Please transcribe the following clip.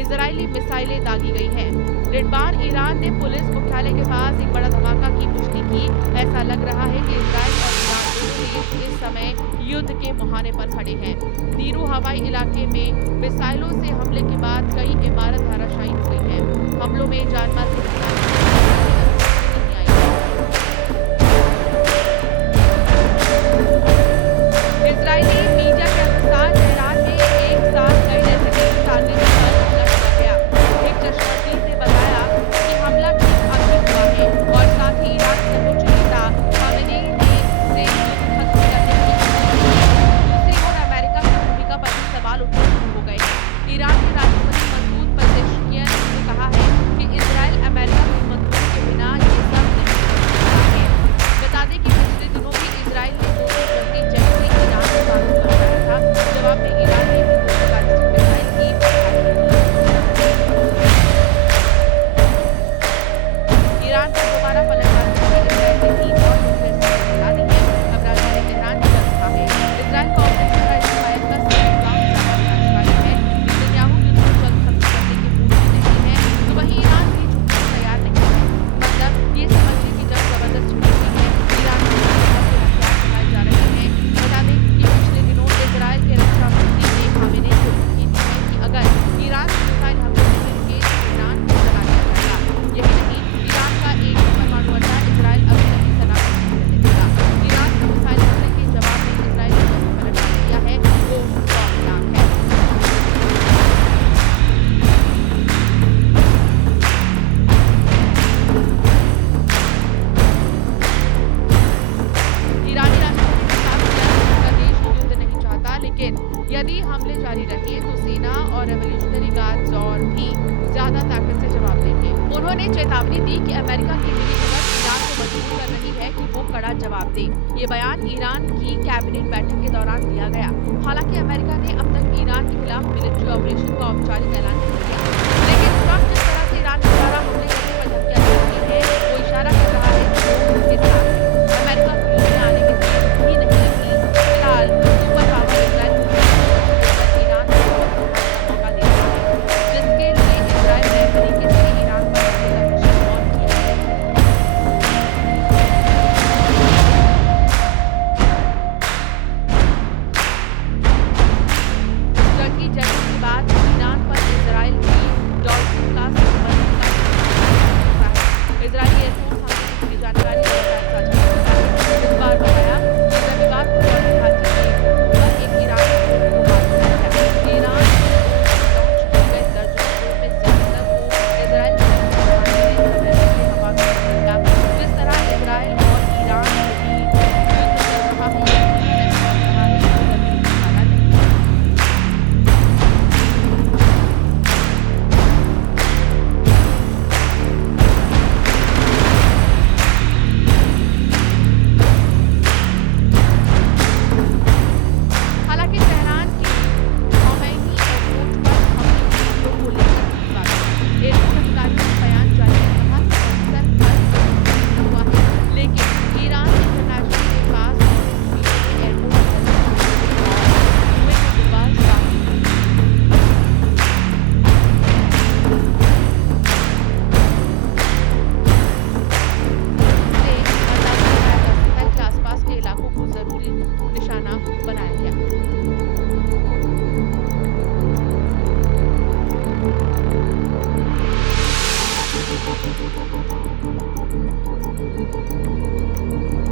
Israeli मिसाइलें दागी गई हैं। डेढ़ बार ईरान ने पुलिस मुख्यालय के पास एक बड़ा धमाका की पुष्टि की। ऐसा लग रहा है कि इजरायल और ईरान दोनों देश इस समय युद्ध के मुहाने पर खड़े हैं। तीरू हवाई इलाके में मिसाइलों से हमले के बाद कई इमारत धराशायी हो गई हैं। हमलों में जानमाल की नहीं आई है। इजरायली मीडिया के अनुसार ईरान में एक साथ कई रेजिडेंशियल टारगेट पर हमला किया गया। एक चश्मदीद ने बताया कि हमला ठीक आखिर हुआ है और साथ ही ईरान के सर्वोच्च नेता खामेनेई ने से युद्ध खत्म करने की दूसरी ओर अमेरिका की भूमिका पर भी सवाल उठने शुरू हो गए हैं। ईरान के राष्ट्रपति मसूद पेजेश्कियन ने कहा है कि इजरायल अमेरिका की मदद के बिना ये सब नहीं कर सकता है। बता दें कि पिछले दिनों भी इजरायल ने 200 जंगी जेट से ईरान को मारूफ बनाया था। जवाब में ईरान ने भी 200 बैलिस्टिक मिसाइल की ईरान पर दोबारा पलटवार करके इजरायल ने 3 और मिसाइल बता दी है। अब राजधानी तेहरान में चल रहा है। इजरायल का ऑपरेशन का इस्राइल का सबसे राउंड आधिकारिक है। नेतन्याहू युद्ध को जल्द खत्म करने के मूड में नहीं है, तो वहीं ईरान भी झुकने को तैयार नहीं है। मतलब ये समझिए कि जब जबरदस्त छुट्टी है, ईरान में हथियार चलाए जा रहे हैं। बता दें कि पिछले दिनों इजरायल के रक्षा मंत्री ने खामेनेई को धमकी दी है कि अगर ईरान से मिसाइल हमले नहीं रुके तो ईरान को जला दिया जाएगा। यही नहीं, ईरान का एक भी परमाणु अड्डा इजरायल अभी तक सलामत नहीं रहने देगा। ईरान के मिसाइल हमले के जवाब में इजरायल ने जो पलटवार किया है वो खौफनाक है। ईरानी राष्ट्रपति के साथ किया कि उनका देश युद्ध नहीं चाहता, लेकिन यदि हमले जारी रहे तो सेना और रेवोल्यूशनरी गार्ड्स और भी ज्यादा ताकत से जवाब देंगे। उन्होंने चेतावनी दी कि अमेरिका की मिली भगत ईरान को मजबूर कर रही है कि वो कड़ा जवाब दे। ये बयान ईरान की कैबिनेट बैठक के दौरान दिया गया। हालांकि अमेरिका ने अब तक ईरान के खिलाफ मिलिट्री ऑपरेशन का औपचारिक ऐलान नहीं किया, लेकिन